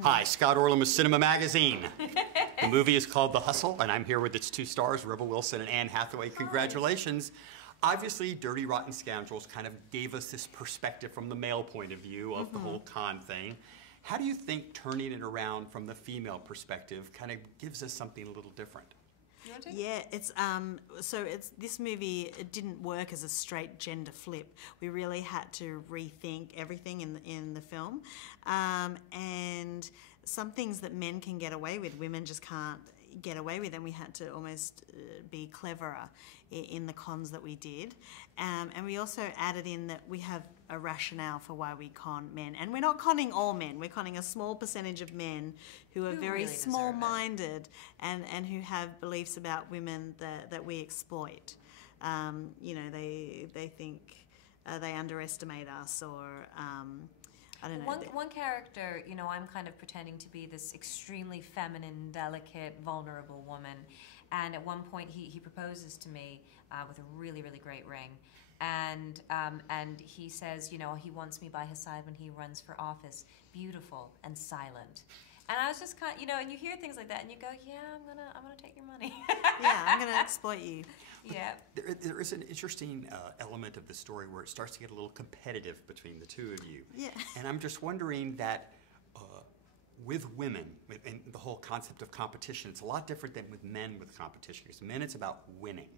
Hi, Scott Orland with CINEMA-Magazin. The movie is called The Hustle, and I'm here with its two stars, Rebel Wilson and Anne Hathaway. Congratulations. Obviously, Dirty Rotten Scoundrels kind of gave us this perspective from the male point of view of the whole con thing. How do you think turning it around from the female perspective kind of gives us something a little different? Yeah, it's this movie, it didn't work as a straight gender flip. We really had to rethink everything in the film, and some things that men can get away with, women just can't get away with, and we had to almost be cleverer in the cons that we did, and we also added in that we have a rationale for why we con men, and we're not conning all men. We're conning a small percentage of men who are very really small-minded and who have beliefs about women that we exploit. You know, they think they underestimate us, or I don't know. One character, you know, I'm kind of pretending to be this extremely feminine, delicate, vulnerable woman, and at one point he proposes to me with a really, really great ring, and he says, you know, he wants me by his side when he runs for office, beautiful and silent. And I was just kind of, you know, and you hear things like that, and you go, yeah, I'm gonna take your money. Yeah, I'm gonna exploit you. Yeah. There is an interesting element of the story where it starts to get a little competitive between the two of you. Yeah. And I'm just wondering that with women, and the whole concept of competition, it's a lot different than with men with competition. Because men, it's about winning.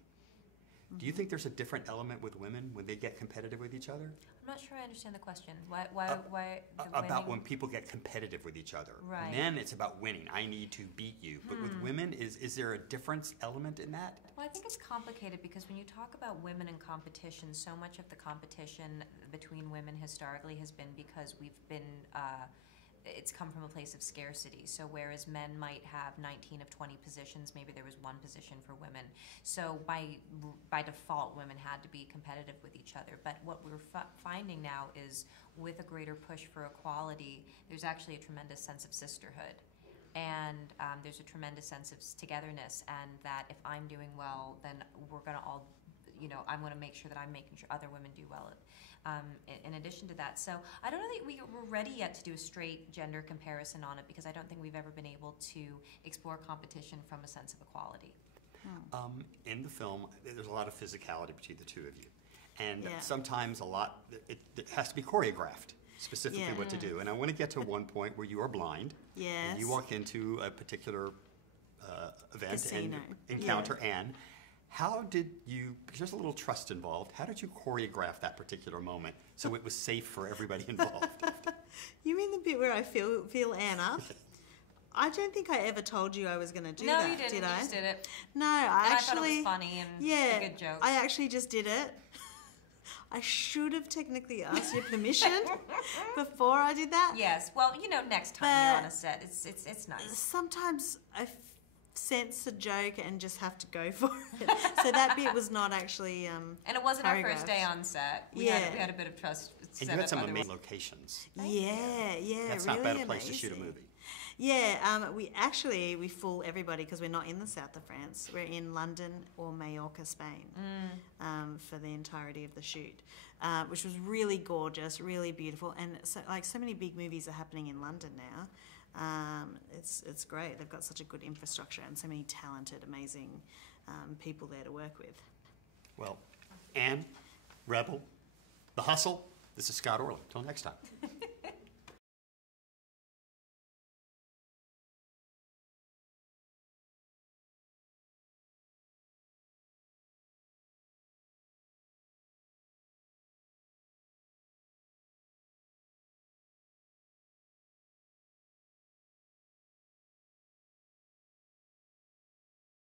Do you think there's a different element with women when they get competitive with each other? I'm not sure I understand the question. Why the about winning? when people get competitive with each other. Right. Men, it's about winning. I need to beat you. But with women, is there a difference element in that? Well, I think it's complicated because when you talk about women and competition, so much of the competition between women historically has been because we've been it's come from a place of scarcity. So whereas men might have 19 of 20 positions, maybe there was one position for women. So by default, women had to be competitive with each other. But what we're finding now is with a greater push for equality, there's actually a tremendous sense of sisterhood. And there's a tremendous sense of togetherness, and that if I'm doing well, then we're going to all, you know, I'm going to make sure that I'm making sure other women do well in addition to that. So I don't know that we're ready yet to do a straight gender comparison on it, because I don't think we've ever been able to explore competition from a sense of equality. In the film, there's a lot of physicality between the two of you. And sometimes it has to be choreographed, specifically what to do. And I want to get to one point where you are blind. Yes. And you walk into a particular event Casino. and encounter Anne. How did you, because there's a little trust involved, how did you choreograph that particular moment so it was safe for everybody involved? You mean the bit where I feel Anne up? I don't think I ever told you I was going to do that, No, you didn't. did I? You just did it. No, I thought it was funny and a good joke. I actually just did it. I should have technically asked your permission before I did that. Yes. Well, you know, next time you're on a set, it's nice. Sometimes I sense a joke and just have to go for it. So that bit was not actually and it wasn't our first day on set. We had a bit of trust. And you had some amazing locations. Yeah, That's really not bad a place amazing. to shoot a movie. Yeah, we fool everybody because we're not in the south of France. We're in London or Mallorca, Spain, for the entirety of the shoot, which was really gorgeous, really beautiful, and so many big movies are happening in London now. It's great. They've got such a good infrastructure and so many talented, amazing people there to work with. Well, Anne, Rebel, The Hustle. This is Scott Orland. Till next time.